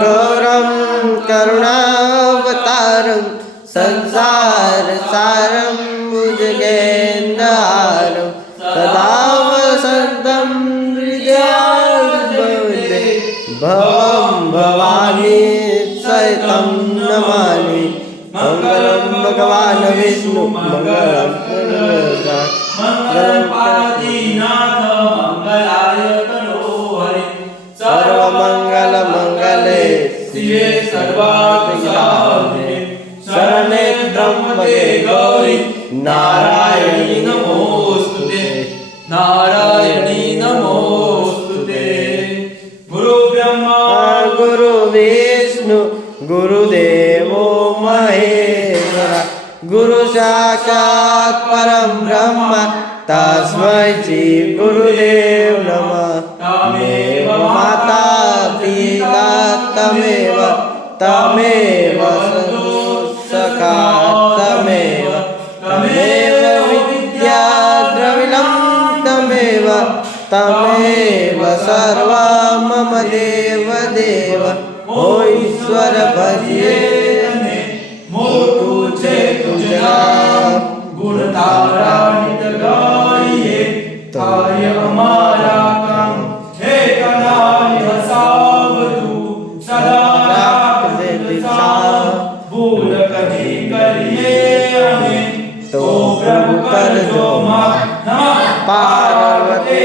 गौरं करुणावतारं संसारसारं भुजगेन्द्रहारं सदा वसन्तं हृदयारविन्दे भवं भवानी सहितं नमामि। मंगलं भगवान् विष्णु मंगलं पार्वतीनाथ मंगलाय तनोहरि सर्वमंगलमंगले शिवे सर्वार्थसाधिके शरणे त्र्यंबके गौरी नारायणी नमोस्तुते नारायणी नमोस्तुते। गुरु ब्रह्मा गुरु विष्णु गुरुदेवो महेश्वरा गुरु साक्षात् परं ब्रह्म तस्मै श्री गुरुदेव नमः। तमेव माता पिता तमेव तमेव बन्धु सखा तमेव तमेव विद्या द्रविणं तमेव तमेव सर्वं मम देव देव। ओ ईश्वर भजिए तुझे तुझना गुण तारा नित गाइए ताय हमारा काम हे कनाई हसावतु सदा राख दे दिशा भूल कभी करिए हमें तो प्रभु कर जो माँ नमः पार्वती